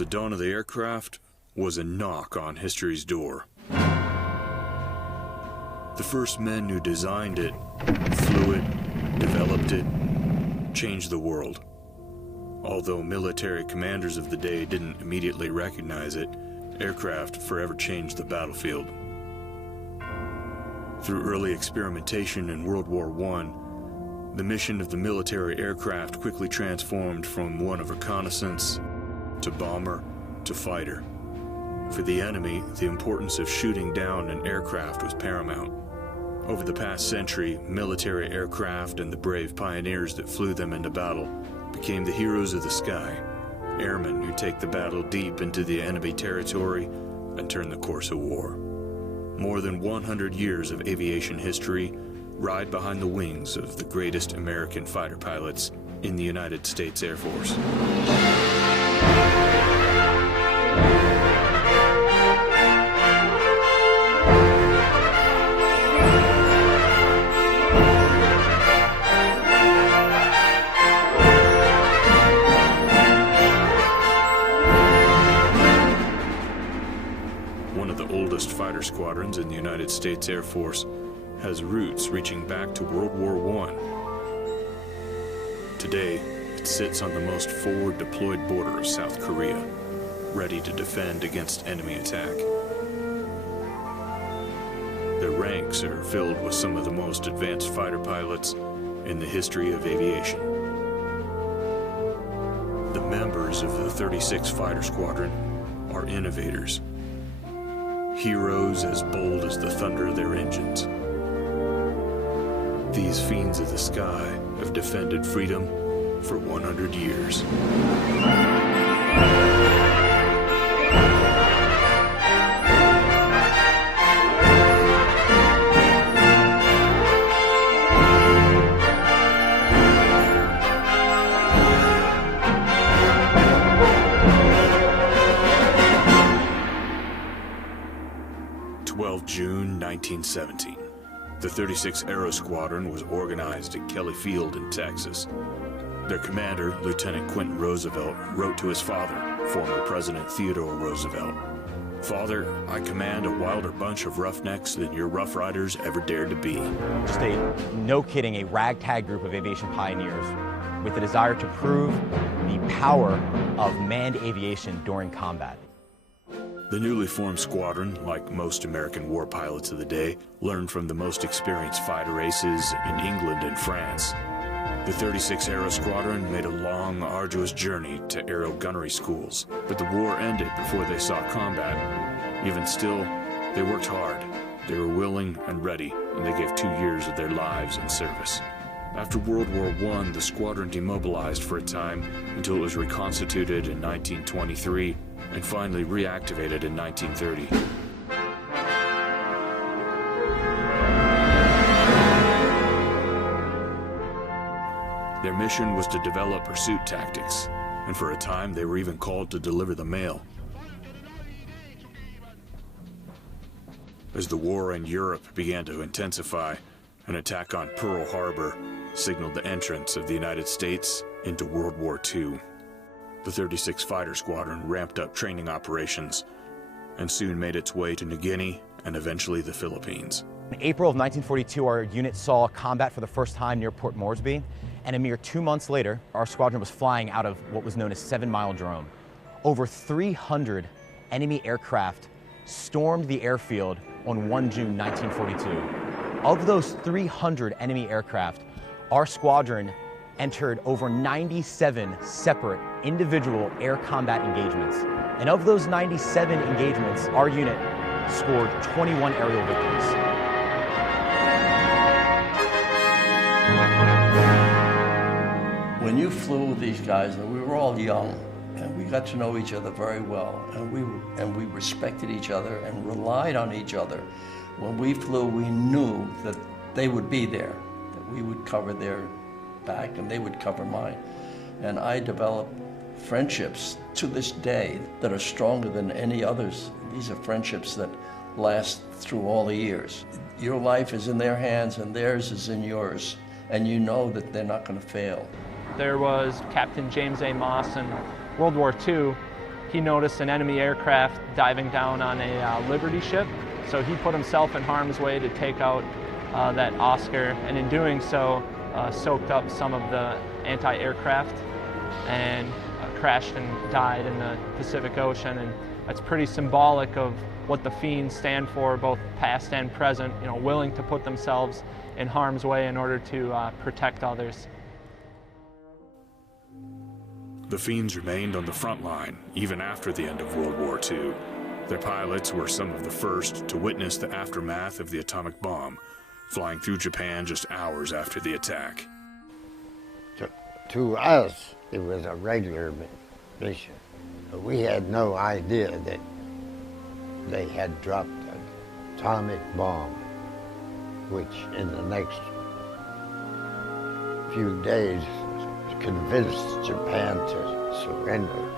The dawn of the aircraft was a knock on history's door. The first men who designed it, flew it, developed it, changed the world. Although military commanders of the day didn't immediately recognize it, aircraft forever changed the battlefield. Through early experimentation in World War I, the mission of the military aircraft quickly transformed from one of reconnaissance to bomber to fighter. For the enemy, the importance of shooting down an aircraft was paramount. Over the past century, military aircraft and the brave pioneers that flew them into battle became the heroes of the sky, airmen who take the battle deep into the enemy territory and turn the course of war. More than 100 years of aviation history ride behind the wings of the greatest American fighter pilots in the United States Air Force. One of the oldest fighter squadrons in the United States Air Force has roots reaching back to World War I. Today, it sits on the most forward deployed border of South Korea, ready to defend against enemy attack. Their ranks are filled with some of the most advanced fighter pilots in the history of aviation. The members of the 36th Fighter Squadron are innovators, heroes as bold as the thunder of their engines. These fiends of the sky have defended freedom for 100 years. June 1917. The 36th Aero Squadron was organized at Kelly Field in Texas. Their commander, Lieutenant Quentin Roosevelt, wrote to his father, former President Theodore Roosevelt, "Father, I command a wilder bunch of roughnecks than your Rough Riders ever dared to be." Just no kidding, a ragtag group of aviation pioneers with the desire to prove the power of manned aviation during combat. The newly formed squadron, like most American war pilots of the day, learned from the most experienced fighter races in England and France. The 36th Aero Squadron made a long, arduous journey to aero gunnery schools, but the war ended before they saw combat. Even still, they worked hard. They were willing and ready, and they gave 2 years of their lives in service. After World War I, the squadron demobilized for a time until it was reconstituted in 1923 and finally reactivated in 1930. Their mission was to develop pursuit tactics, and for a time they were even called to deliver the mail. As the war in Europe began to intensify, an attack on Pearl Harbor signaled the entrance of the United States into World War II. The 36th Fighter Squadron ramped up training operations and soon made its way to New Guinea and eventually the Philippines. In April of 1942, our unit saw combat for the first time near Port Moresby, and a mere 2 months later, our squadron was flying out of what was known as 7 Mile Drome. Over 300 enemy aircraft stormed the airfield on 1 June 1942. Of those 300 enemy aircraft, our squadron entered over 97 separate individual air combat engagements. And of those 97 engagements, our unit scored 21 aerial victories. When you flew with these guys, and we were all young, and we got to know each other very well, and we respected each other and relied on each other. When we flew, we knew that they would be there, that we would cover their back and they would cover mine. And I developed friendships to this day that are stronger than any others. These are friendships that last through all the years. Your life is in their hands and theirs is in yours, and you know that they're not going to fail. There was Captain James A. Moss in World War II he noticed an enemy aircraft diving down on a Liberty ship, so he put himself in harm's way to take out that Oscar, and in doing so soaked up some of the anti-aircraft and crashed and died in the Pacific Ocean. And that's pretty symbolic of what the Fiends stand for, both past and present, you know, willing to put themselves in harm's way in order to protect others. The Fiends remained on the front line even after the end of World War II. Their pilots were some of the first to witness the aftermath of the atomic bomb, flying through Japan just hours after the attack. To us, it was a regular mission. We had no idea that they had dropped an atomic bomb, which in the next few days convinced Japan to surrender.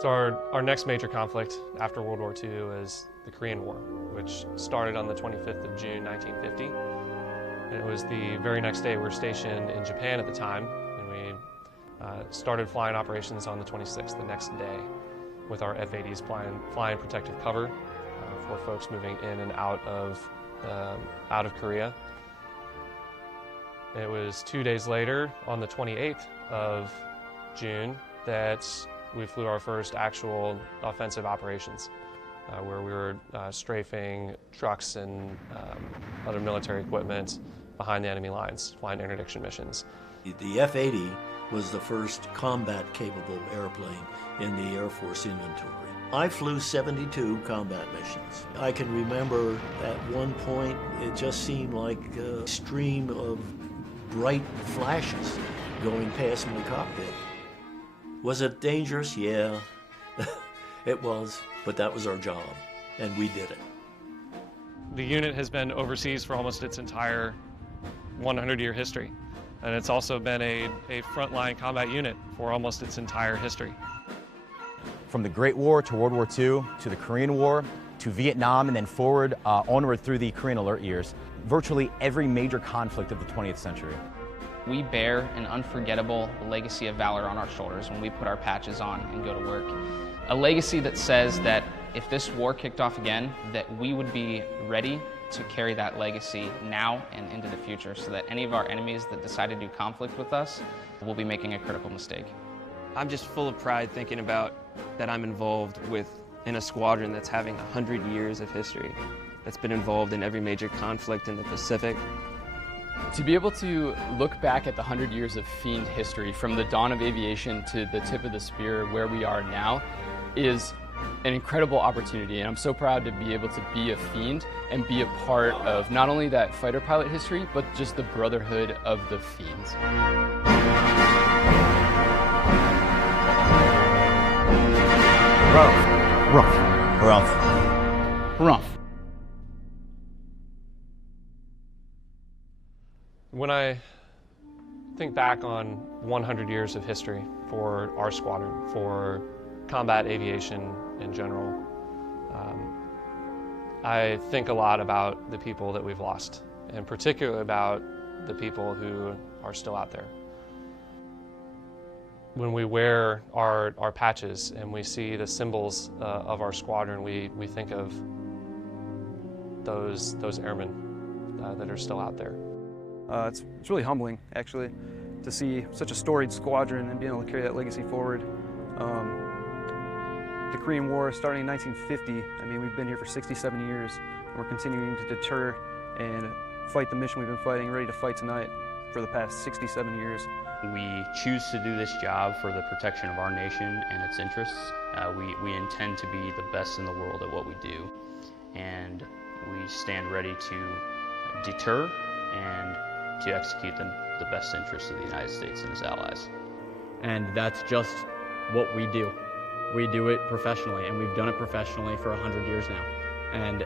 So our next major conflict after World War II is the Korean War, which started on the 25th of June, 1950. And it was the very next day. We were stationed in Japan at the time, and we started flying operations on the 26th, the next day, with our F-80s flying protective cover for folks moving in and out of Korea. It was 2 days later, on the 28th of June, that we flew our first actual offensive operations, where we were strafing trucks and other military equipment behind the enemy lines, flying interdiction missions. The F-80 was the first combat-capable airplane in the Air Force inventory. I flew 72 combat missions. I can remember at one point it just seemed like a stream of bright flashes going past my cockpit. Was it dangerous? Yeah, it was, but that was our job, and we did it. The unit has been overseas for almost its entire 100-year history, and it's also been a frontline combat unit for almost its entire history. From the Great War to World War II, to the Korean War, to Vietnam, and then forward onward through the Korean Alert years, virtually every major conflict of the 20th century. We bear an unforgettable legacy of valor on our shoulders when we put our patches on and go to work. A legacy that says that if this war kicked off again, that we would be ready to carry that legacy now and into the future, so that any of our enemies that decide to do conflict with us will be making a critical mistake. I'm just full of pride thinking about that I'm involved in a squadron that's having 100 years of history, that's been involved in every major conflict in the Pacific. To be able to look back at the 100 years of Fiend history, from the dawn of aviation to the tip of the spear where we are now, is an incredible opportunity, and I'm so proud to be able to be a Fiend and be a part of not only that fighter pilot history, but just the brotherhood of the Fiends. Rough. When I think back on 100 years of history for our squadron, for combat aviation in general, I think a lot about the people that we've lost, and particularly about the people who are still out there. When we wear our patches and we see the symbols of our squadron, we think of those airmen that are still out there. It's really humbling, actually, to see such a storied squadron and being able to carry that legacy forward. The Korean War starting in 1950, I mean, we've been here for 67 years, and we're continuing to deter and fight the mission we've been fighting, ready to fight tonight for the past 67 years. We choose to do this job for the protection of our nation and its interests. We intend to be the best in the world at what we do, and we stand ready to deter and to execute the best interests of the United States and its allies. And that's just what we do. We do it professionally, and we've done it professionally for 100 years now. And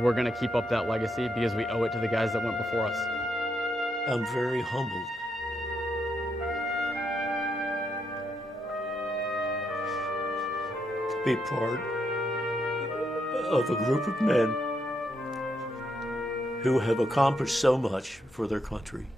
we're gonna keep up that legacy because we owe it to the guys that went before us. I'm very humbled. To be part of a group of men who have accomplished so much for their country.